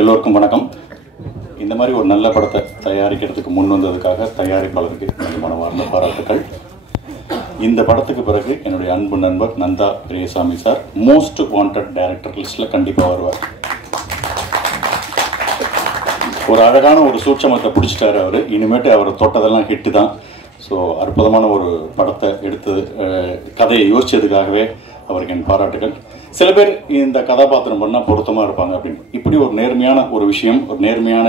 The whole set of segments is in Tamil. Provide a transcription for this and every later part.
எல்லோருக்கும் வணக்கம். இந்த மாதிரி ஒரு நல்ல படத்தை தயாரிக்கிறதுக்கு முன் வந்ததுக்காக தயாரிப்பாளருக்கு என்னுடைய மனமார்ந்த பாராட்டுக்கள். இந்த படத்துக்கு பிறகு என்னுடைய அன்பு நண்பர் Nanda Periyasamy sir most wanted director லிஸ்ட்டில் கண்டிப்பாக வருவார். ஒரு அழகான ஒரு சூட்சமத்தை பிடிச்சிட்டாரு அவர். இனிமேட்டு அவர் தொட்டதெல்லாம் ஹிட்டு தான். ஸோ அற்புதமான ஒரு படத்தை எடுத்தது, கதையை யோசித்ததுக்காகவே அவருக்கு என் பாராட்டுகள். சில பேர் இந்த கதாபாத்திரம் பண்ணால் பொருத்தமாக இருப்பாங்க அப்படின்னு. இப்படி ஒரு நேர்மையான ஒரு விஷயம், ஒரு நேர்மையான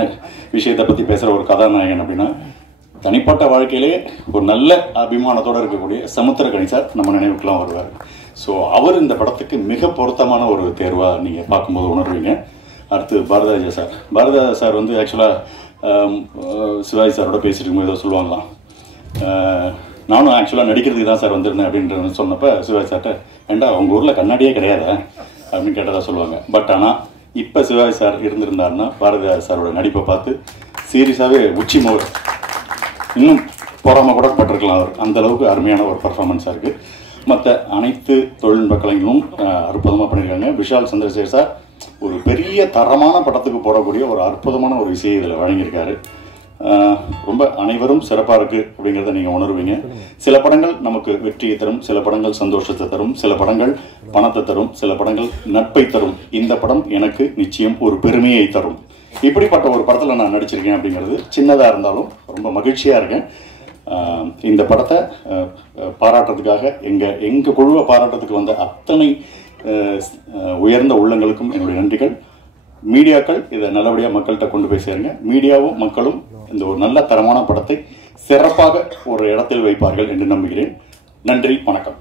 விஷயத்தை பற்றி பேசுகிற ஒரு கதாநாயகன் அப்படின்னா தனிப்பட்ட வாழ்க்கையிலே ஒரு நல்ல அபிமானத்தோடு இருக்கக்கூடிய சமுத்திரக்கனி சார் நம்ம நினைவுக்கெல்லாம் வருவார். ஸோ அவர் இந்த படத்துக்கு மிக பொருத்தமான ஒரு தேர்வாக நீங்கள் பார்க்கும்போது உணர்வீங்க. அடுத்து பாரதிராஜா சார். பாரதிராஜா சார் வந்து ஆக்சுவலாக சிவாஜி சாரோட பேசிட்டு இருக்கும்போது ஏதோ சொல்லுவாங்களாம், நானும் ஆக்சுவலாக நடிக்கிறதுக்கு தான் சார் வந்திருந்தேன் அப்படின்ற சொன்னப்போ சிவாஜி சார்கிட்ட, ஏண்டா உங்கள் ஊரில் கண்ணாடியே கிடையாதா அப்படின்னு கேட்டதாக சொல்லுவாங்க. பட் ஆனால் இப்போ சிவாஜி சார் இருந்திருந்தாருன்னா பாரதிராஜா சாரோட நடிப்பை பார்த்து சீரியஸாகவே உச்சி மோர் இன்னும் பொறாம கூட பட்டிருக்கலாம். அவர் அந்த அளவுக்கு அருமையான ஒரு பர்ஃபார்மன்ஸாக இருக்குது. மற்ற அனைத்து தொழில்நுட்ப கலைஞர்களும் அற்புதமாக பண்ணியிருக்காங்க. விஷால் சந்திரசேகர் சார் ஒரு பெரிய தரமான படத்துக்கு போடக்கூடிய ஒரு அற்புதமான ஒரு இசையை இதில் வழங்கியிருக்காரு. ரொம்ப அனைவரும் சிறப்பாக இருக்குது அப்படிங்கிறத நீங்கள் உணர்வீங்க. சில படங்கள் நமக்கு வெற்றியை தரும், சில படங்கள் சந்தோஷத்தை தரும், சில படங்கள் பணத்தை தரும், சில படங்கள் நட்பை தரும். இந்த படம் எனக்கு நிச்சயம் ஒரு பெருமையை தரும். இப்படிப்பட்ட ஒரு படத்தில் நான் நடிச்சிருக்கேன் அப்படிங்கிறது சின்னதாக இருந்தாலும் ரொம்ப மகிழ்ச்சியாக இருக்கேன். இந்த படத்தை பாராட்டுறதுக்காக எங்கள் குழுவை பாராட்டுறதுக்கு வந்த அத்தனை உயர்ந்த உள்ளங்களுக்கும் என்னுடைய நன்றிகள். மீடியாக்கள் இதை நல்லபடியாக மக்கள்கிட்ட கொண்டு போய் சேருங்க. மீடியாவும் மக்களும் இந்த ஒரு நல்ல தரமான படத்தை சிறப்பாக ஒரு இடத்தில் வைப்பார்கள் என்று நம்புகிறேன். நன்றி, வணக்கம்.